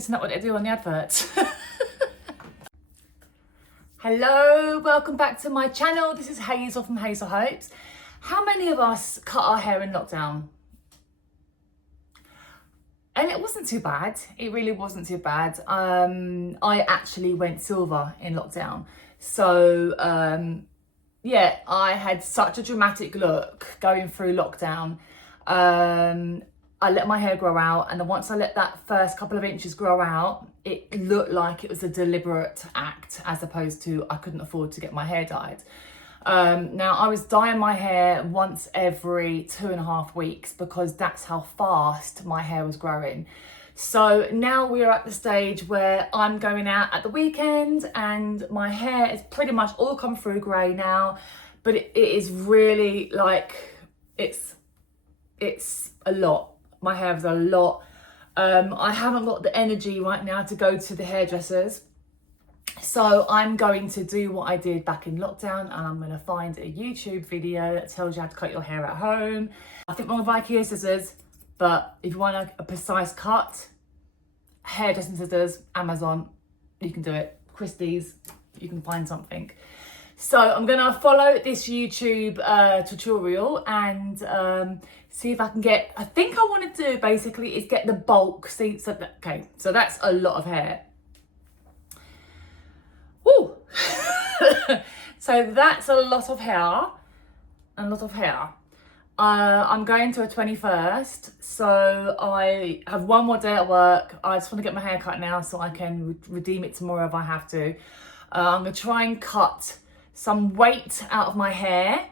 Isn't that what they do on the adverts? Hello, welcome back to my channel. This is Hazel from 𝐻𝐸𝐲. How many of us cut our hair in lockdown? And it wasn't too bad. It really wasn't too bad. I actually went silver in lockdown. So yeah, I had such a dramatic look going through lockdown. I let my hair grow out, and then once I let that first couple of inches grow out, it looked like it was a deliberate act as opposed to I couldn't afford to get my hair dyed. Now I was dyeing my hair once every 2.5 weeks because that's how fast my hair was growing. So now we're at the stage where I'm going out at the weekend and my hair is pretty much all come through grey now, but it is really like, it's a lot. My hair is a lot. I haven't got the energy right now to go to the hairdressers. So I'm going to do what I did back in lockdown, and I'm going to find a YouTube video that tells you how to cut your hair at home. I think one of 𝐼KEA scissors, but if you want a precise cut, hairdressing scissors, Amazon, you can do it. Christie's, you can find something. So I'm going to follow this YouTube tutorial and see if I can get, I think I want to do basically is get the bulk. See, so okay, so that's a lot of hair. Woo! So that's a lot of hair, I'm going to a 21st, so I have one more day at work. I just want to get my hair cut now so I can redeem it tomorrow if I have to. I'm going to try and cut some weight out of my hair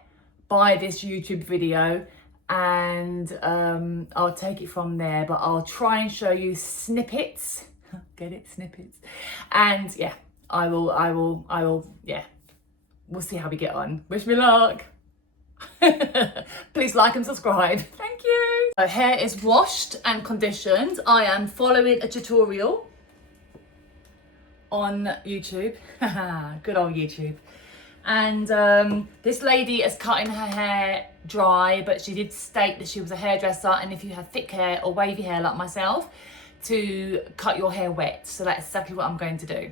by this YouTube video, and I'll take it from there, but I'll try and show you snippets. Get it? Snippets. And yeah, I will, yeah. We'll see how we get on. Wish me luck. Please like and subscribe. Thank you. My hair is washed and conditioned. I am following a tutorial on YouTube. Good old YouTube. And this lady is cutting her hair dry, but she did state that she was a hairdresser, and if you have thick hair or wavy hair like myself, to cut your hair wet. So that's exactly what I'm going to do.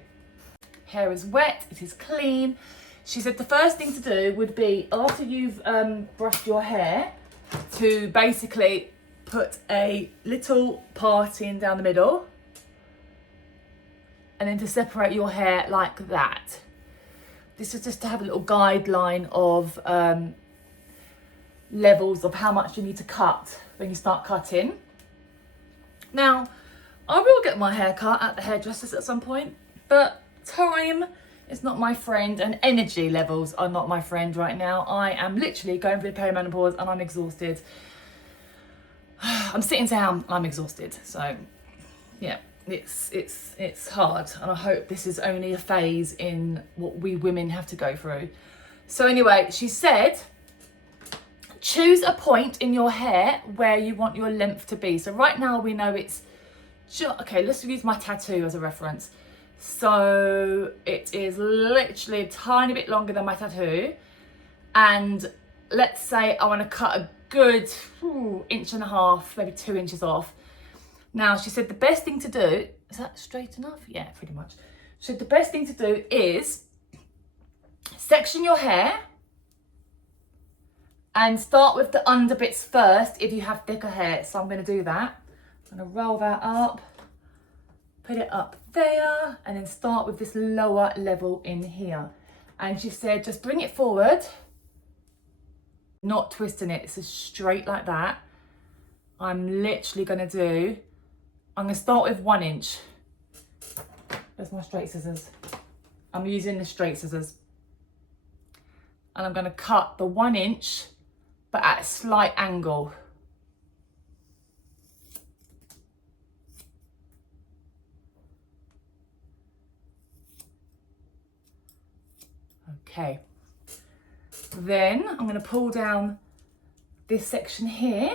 Hair is wet, it is clean. She said the first thing to do would be, after you've brushed your hair, to basically put a little parting down the middle, and then to separate your hair like that. This is just to have a little guideline of levels of how much you need to cut when you start cutting. Now, I will get my hair cut at the hairdressers at some point, but time is not my friend, and energy levels are not my friend right now. I am literally going through perimenopause and I'm exhausted. I'm sitting down and I'm exhausted. So yeah, it's hard, and I hope this is only a phase in what we women have to go through. So anyway, she said, choose a point in your hair where you want your length to be. So right now we know it's okay, let's use my tattoo as a reference. So it is literally a tiny bit longer than my tattoo, and let's say I want to cut a good 1.5 inches, maybe 2 inches off. Now she said the best thing to do, is that straight enough? Yeah, pretty much. She said the best thing to do is section your hair and start with the under bits first if you have thicker hair. So I'm going to do that. I'm going to roll that up, put it up there, and then start with this lower level in here. And she said just bring it forward, not twisting it. It's just straight like that. I'm literally going to do, I'm going to start with 1 inch. There's my straight scissors. I'm using the straight scissors. And I'm going to cut the 1 inch, but at a slight angle. Okay. Then I'm going to pull down this section here.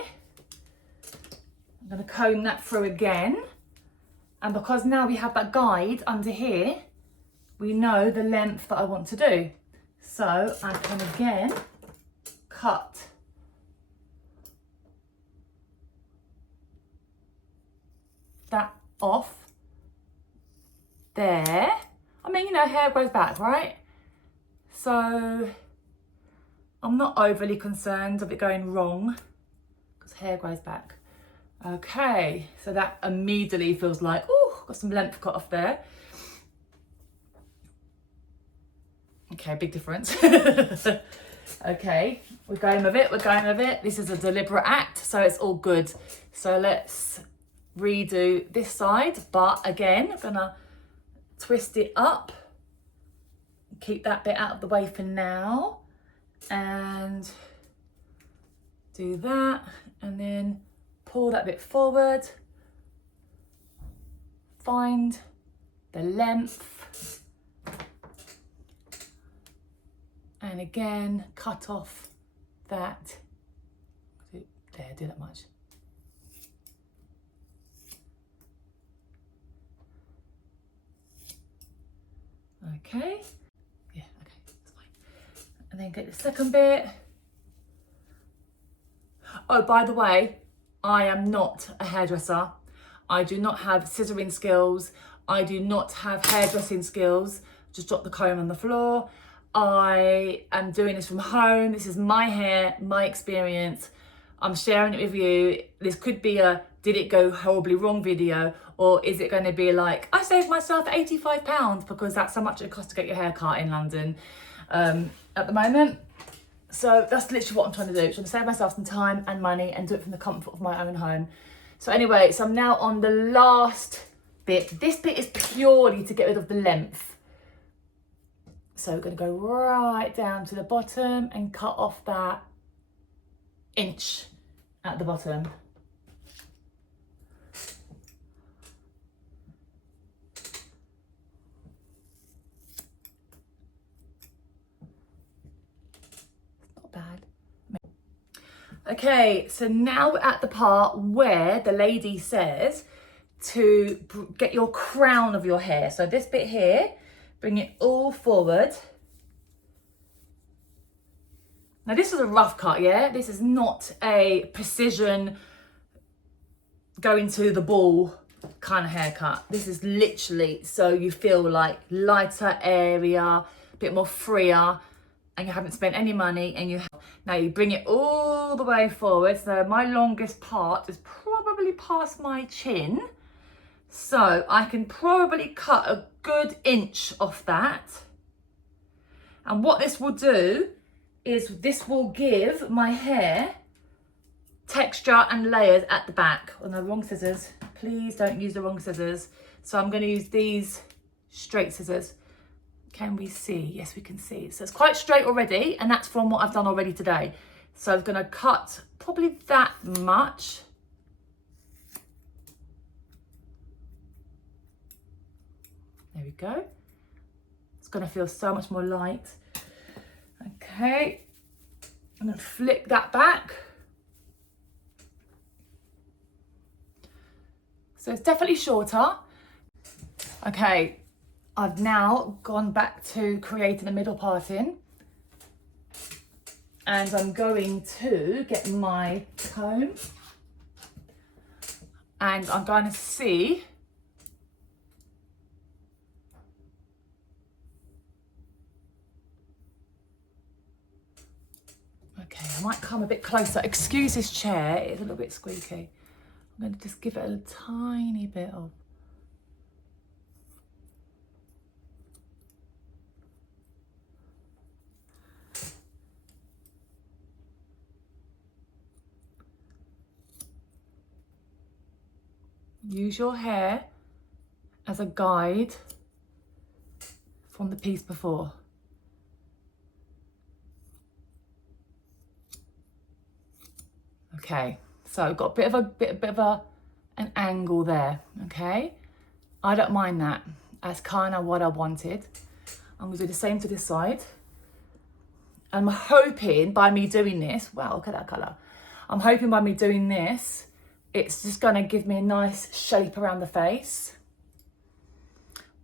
I'm going to comb that through again. And because now we have that guide under here, we know the length that I want to do. So I can again cut that off there. I mean, you know, hair grows back, right? So I'm not overly concerned of it going wrong because hair grows back. Okay, so that immediately feels like, oh, got some length cut off there. Okay, big difference. Okay, we're going with it, we're going with it. This is a deliberate act, so it's all good. So let's redo this side, but again, I'm gonna twist it up. Keep that bit out of the way for now. And do that, and then pull that bit forward. Find the length. And again, cut off that. There, do that much. Okay. Yeah, okay, that's fine. And then get the second bit. Oh, by the way, I am not a hairdresser. I do not have scissoring skills. I do not have hairdressing skills. Just drop the comb on the floor. I am doing this from home. This is my hair, my experience. I'm sharing it with you. This could be a did it go horribly wrong video, or is it going to be like, I saved myself £85 because that's how much it costs to get your hair cut in London at the moment. So that's literally what I'm trying to do. I'm trying to save myself some time and money and do it from the comfort of my own home. So anyway, so I'm now on the last bit. This bit is purely to get rid of the length. So we're going to go right down to the bottom and cut off that inch at the bottom. Not bad. Okay, so now we're at the part where the lady says to get your crown of your hair. So this bit here, bring it all forward. Now this is a rough cut, yeah? This is not a precision, go into the ball kind of haircut. This is literally so you feel like lighter area, a bit more freer, and you haven't spent any money, and now you bring it all the way forward. So my longest part is probably past my chin. So I can probably cut a good inch off that. And what this will do is this will give my hair texture and layers at the back. Oh no, wrong scissors. Please don't use the wrong scissors. So I'm going to use these straight scissors. Can we see? Yes, we can see. So it's quite straight already, and that's from what I've done already today. So I'm going to cut probably that much. There we go. It's going to feel so much more light. Okay. I'm going to flick that back. So it's definitely shorter. Okay. I've now gone back to creating a middle parting. And I'm going to get my comb. And I'm going to see okay, I might come a bit closer. Excuse this chair, it's a little bit squeaky. I'm going to just give it a tiny bit of. Use your hair as a guide from the piece before. Okay, so I've got a bit of an angle there. Okay, I don't mind that. That's kind of what I wanted. I'm gonna do the same to this side. I'm hoping by me doing this, wow, look at that colour. I'm hoping by me doing this, it's just gonna give me a nice shape around the face.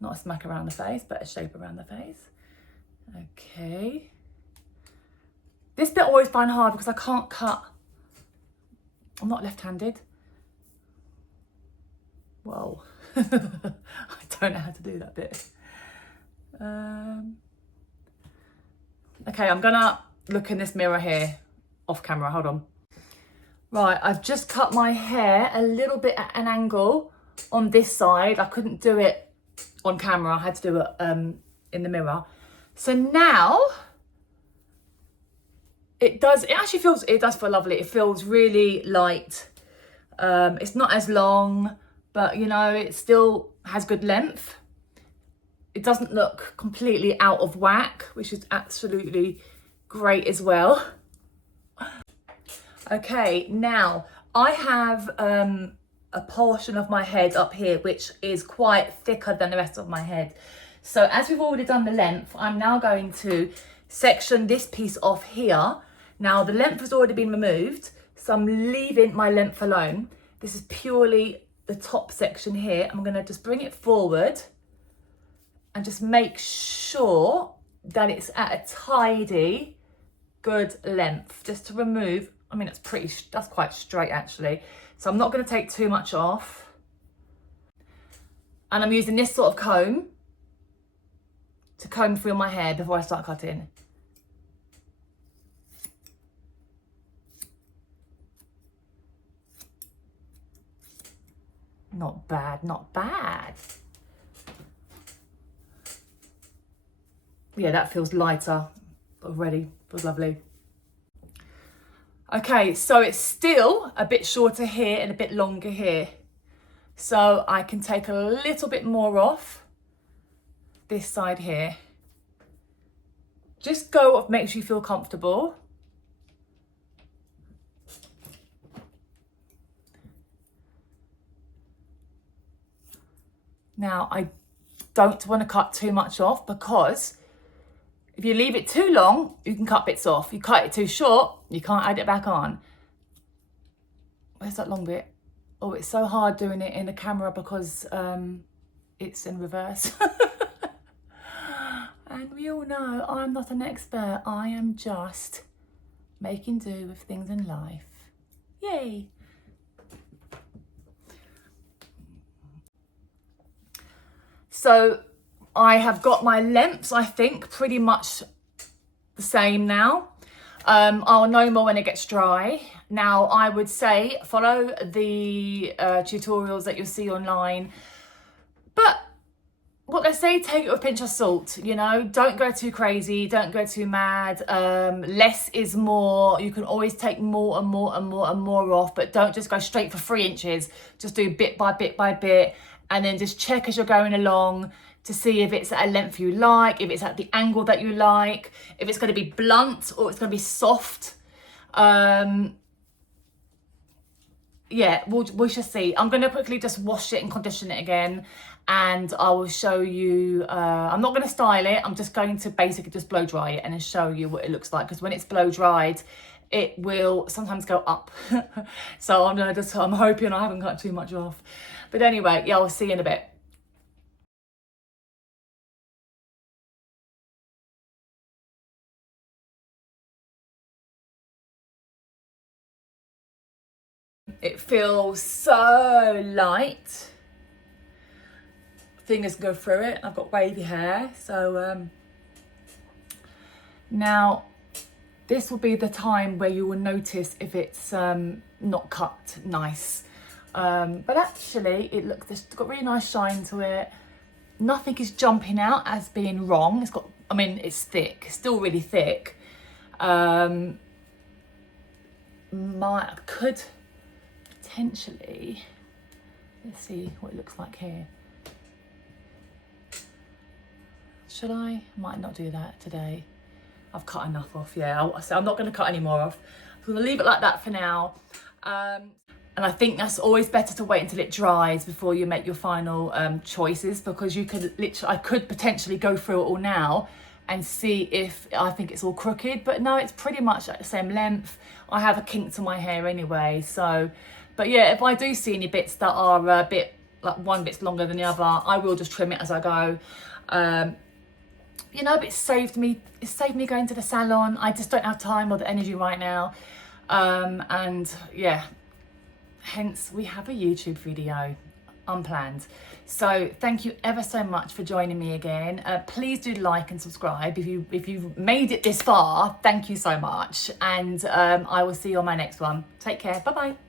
Not a smack around the face, but a shape around the face. Okay. This bit I always find hard because I can't cut. I'm not left-handed. Whoa. I don't know how to do that bit. Okay, I'm gonna look in this mirror here, off camera, hold on. Right, I've just cut my hair a little bit at an angle on this side. I couldn't do it on camera, I had to do it in the mirror. So now, it does feel lovely. It feels really light. It's not as long, but you know, it still has good length. It doesn't look completely out of whack, which is absolutely great as well. Okay, now I have a portion of my head up here which is quite thicker than the rest of my head. So as we've already done the length, I'm now going to section this piece off here. Now the length has already been removed, so I'm leaving my length alone. This is purely the top section here. I'm gonna just bring it forward and just make sure that it's at a tidy, good length, just to remove. I mean, that's quite straight actually. So I'm not going to take too much off. And I'm using this sort of comb to comb through my hair before I start cutting. Not bad, not bad. Yeah, that feels lighter already. Feels lovely. Okay, so it's still a bit shorter here and a bit longer here. So I can take a little bit more off this side here. Just go what makes you feel comfortable. Now, I don't want to cut too much off because if you leave it too long, you can cut bits off. You cut it too short, you can't add it back on. Where's that long bit? Oh, it's so hard doing it in the camera because it's in reverse. And we all know I'm not an expert. I am just making do with things in life. Yay. So I have got my lengths, I think, pretty much the same now. I'll know more when it gets dry. Now, I would say follow the tutorials that you'll see online. But what they say, take it with a pinch of salt, you know. Don't go too crazy, don't go too mad. Less is more. You can always take more and more and more and more off, but don't just go straight for 3 inches. Just do bit by bit by bit, and then just check as you're going along to see if it's at a length you like, if it's at the angle that you like, if it's going to be blunt or it's going to be soft. Yeah, we shall see. I'm going to quickly just wash it and condition it again, and I will show you. I'm not going to style it. I'm just going to basically just blow dry it and then show you what it looks like, because when it's blow dried, it will sometimes go up. So I'm hoping I haven't cut too much off. But anyway, yeah, I'll see you in a bit. It feels so light. Fingers go through it. I've got wavy hair, so now this will be the time where you will notice if it's not cut nice. But actually, it's got really nice shine to it. Nothing is jumping out as being wrong. It's thick, still really thick. I could potentially, let's see what it looks like here. Should I? Might not do that today. I've cut enough off, yeah. So I'm not going to cut any more off. I'm going to leave it like that for now. And I think that's always better to wait until it dries before you make your final choices, because I could potentially go through it all now and see if I think it's all crooked, but no, it's pretty much at the same length. I have a kink to my hair anyway, so, but yeah, if I do see any bits that are a bit, like one bit's longer than the other, I will just trim it as I go. You know, but it saved me going to the salon. I just don't have time or the energy right now. And yeah, hence we have a YouTube video. unplanned. So thank you ever so much for joining me again. Please do like and subscribe if you've made it this far. Thank you so much, and I will see you on my next one. Take care. Bye bye.